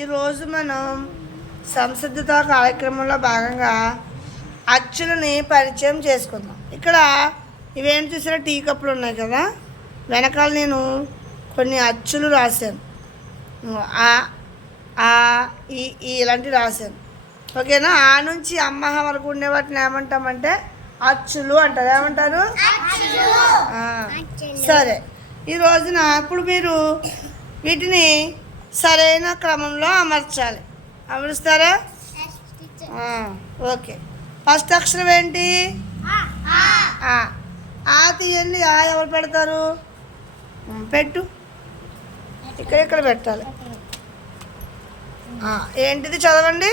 ఈరోజు మనం సంసిద్ధత కార్యక్రమంలో భాగంగా అచ్చులని పరిచయం చేసుకుందాం. ఇక్కడ ఇవేంటి చూసినా టీ కప్పులు ఉన్నాయి కదా, వెనకాల నేను కొన్ని అచ్చులు రాశాను. ఇలాంటివి రాశాను. ఓకేనా? ఆ నుంచి అమ్మ వరకు ఉండే వాటిని ఏమంటామంటే అచ్చులు అంటారు. ఏమంటారు? సరే, ఈ రోజున ఇప్పుడు మీరు వీటిని సరైన క్రమంలో అమర్చాలి. అమరుస్తారా? ఓకే. ఫస్ట్ అక్షరం ఏంటి? ఆ తీయండి. ఆ ఎవరు పెడతారు? పెట్టు. ఇక్కడ పెట్టాలి. ఏంటిది? చదవండి.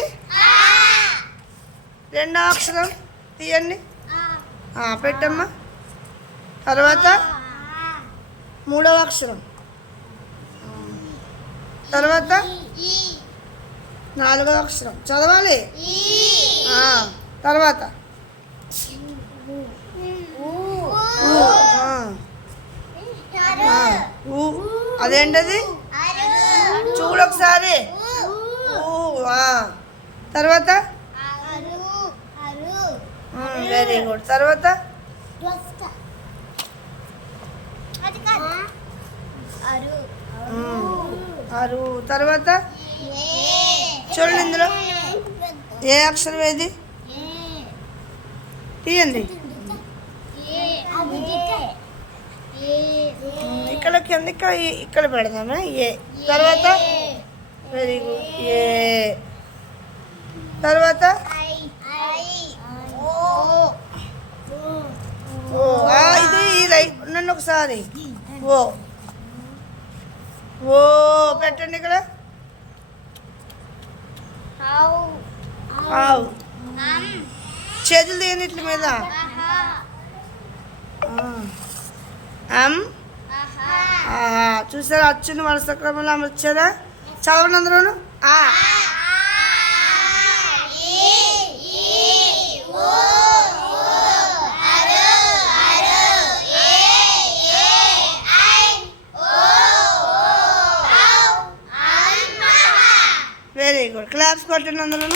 రెండో అక్షరం తీయండి. పెట్టమ్మా. తర్వాత మూడవ అక్షరం, తర్వాత నాలుగవ అక్షరం చదవాలి. తర్వాత అదేంటది? చూడు ఒకసారి. తర్వాత వెరీ గుడ్. తర్వాత అరు. తర్వాత చూడండి, ఇందులో ఏ అక్షరం ఏది? తీయండి. ఇక్కడ కింద ఇక్కడ పెడదామా? ఏ. తర్వాత వెరీ గుడ్. ఏ. తర్వాత ఇది రైట్. నన్ను ఒకసారి ఓ పెట్టండి. ఇక్కడ చేతులు తీయండి ఇట్ల మీద. చూసారా? అచ్చుని వరుస క్రమంలో అమర్చారా? చదవండి అందరూ. Very good. క్లాప్స్ కొట్టండి అందరూ.